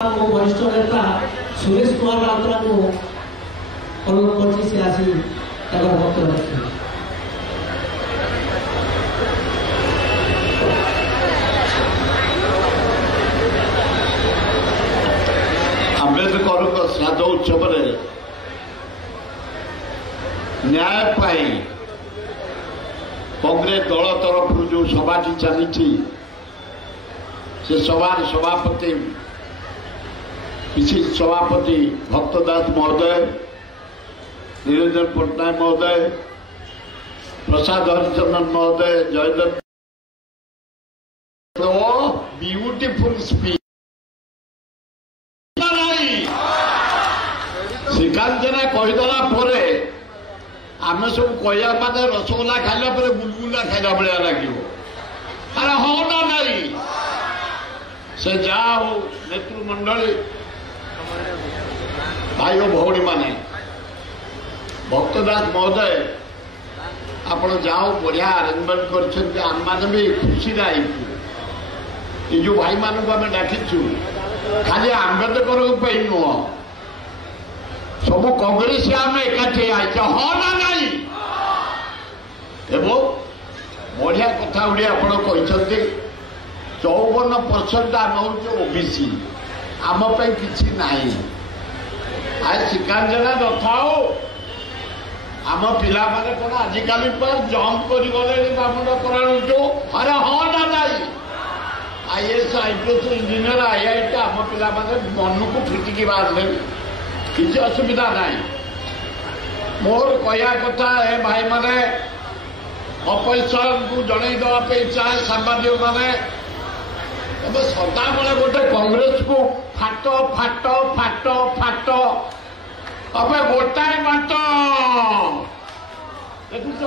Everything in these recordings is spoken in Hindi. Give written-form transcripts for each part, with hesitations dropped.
वरिष्ठ नेता सुरेश कुमार राउतरा को अनुरोध कर से आसी वक्तव्य रखी। आंबेडकर श्राद्ध उत्सव न्याय पाई कांग्रेस दल तरफ जो सभाटी चली से सभार सभापति पिछले सभापति भक्तदास महोदय, निरंजन पट्टनायक महोदय, प्रसाद हरिचंदन महोदय, जयदत्त ब्यूटीफुल स्पीच श्रीकांतना कहीदेला आम सब कह माने रसगोला खाइला बुलबुला खाइला भाया लगे। अरे हाँ ना नहीं से जा हो नेतृमंडली भाई और भौणी माने भक्तदास महोदय आपण जाओ बढ़िया अरेंजमेंट कर भी खुशी ये जो भाई मानक आम डाकिचु खाली आंबेडकर नुह सब कांग्रेस आम एकाठी आई हाँ ना नहीं बढ़िया कथा गुड़ी आप 54% आम हूँ ओबीसी आम कि नहीं आज श्रीकांतना नथाओ आम पिला माने कौन आजिकल जंप कर गले बामुंड कराणु। अरे हाँ ना नहीं आईएएस आईपीएस इंजीनियर आईआईटी आम पिला माने मन को फिटिकी बाहर किसी असुविधा नहीं। मोर कहया कथा है भाई माने अपोजिशन को जन देवाई चाहे सांबादिक मैंने सदा बेले गोटे कांग्रेस को फाट फाट फाट फाट अब गोटाए बाट देखुच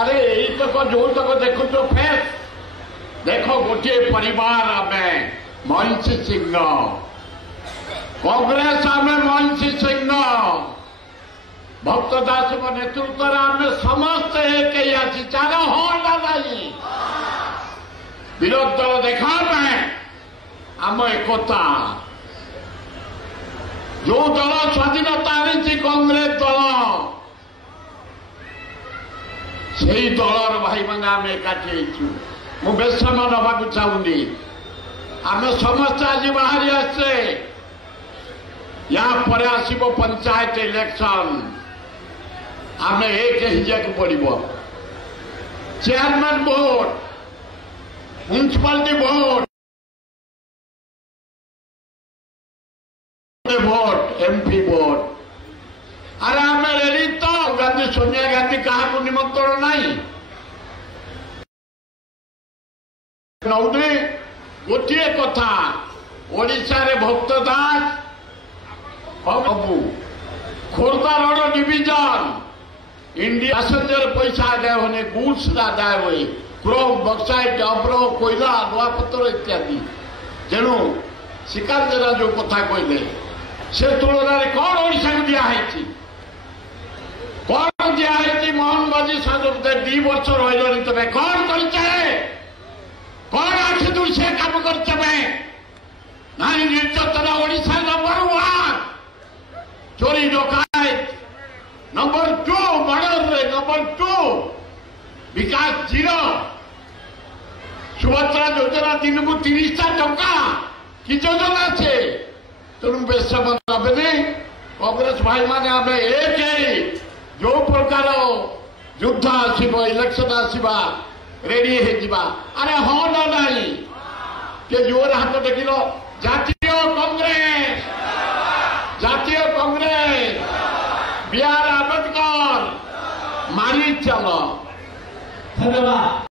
अरे यही तक जो तक देखुच फेस देख गोटे परिवार आम महिषी सिंह कांग्रेस आम महिषी सिंह भक्तदास नेतृत्व आम समस्त एक आसी चार हाँ नहीं विरोध दल देखा आम एकता जो दल स्वाधीनता आनी कांग्रेस दल से दलर भाई मैंने आम एकाठी मुझे बेस समय नवाक चाहूनी आम समस्त आज बाहरी आसे या पर आसब पंचायत इलेक्शन आम एक हिजाक पड़ो chairman vote municipality vote vote MP vote. अरे आम रेडी तो गांधी सोनिया गांधी क्या निमंत्रण नहीं नौनी गोटे कथा ओडिशा रे भक्तदास बाबू Khordha road division India passenger पैसा आदाय होने गुड्स आदाय हुए क्रोम बक्साइट अब्र कोयला लुहापतर इत्यादि तेणु श्रीकांतना जो कथा कहले से तुलन कौन ओडिशा को दिखाई कौन दिखाई मोहन बाजी साहब 2 वर्ष रही तुम्हें कौन कर कौन आखि दूर से काम कर निर्यातना ओडिशा नंबर 1 चोरी डकायत नंबर 2 मर्डर नंबर 2 विकास 0 सुभद्रा योजना दिन को 30टा टंका कि योजना से तेणु बेस कांग्रेस भाई माने आम एक जो प्रकार युद्ध आसब इलेक्शन आसवा रेडी हो। अरे हाँ ना नहीं के जोर हाथ देख जातीय कांग्रेस बी आर आंबेडकर मारी चल। धन्यवाद।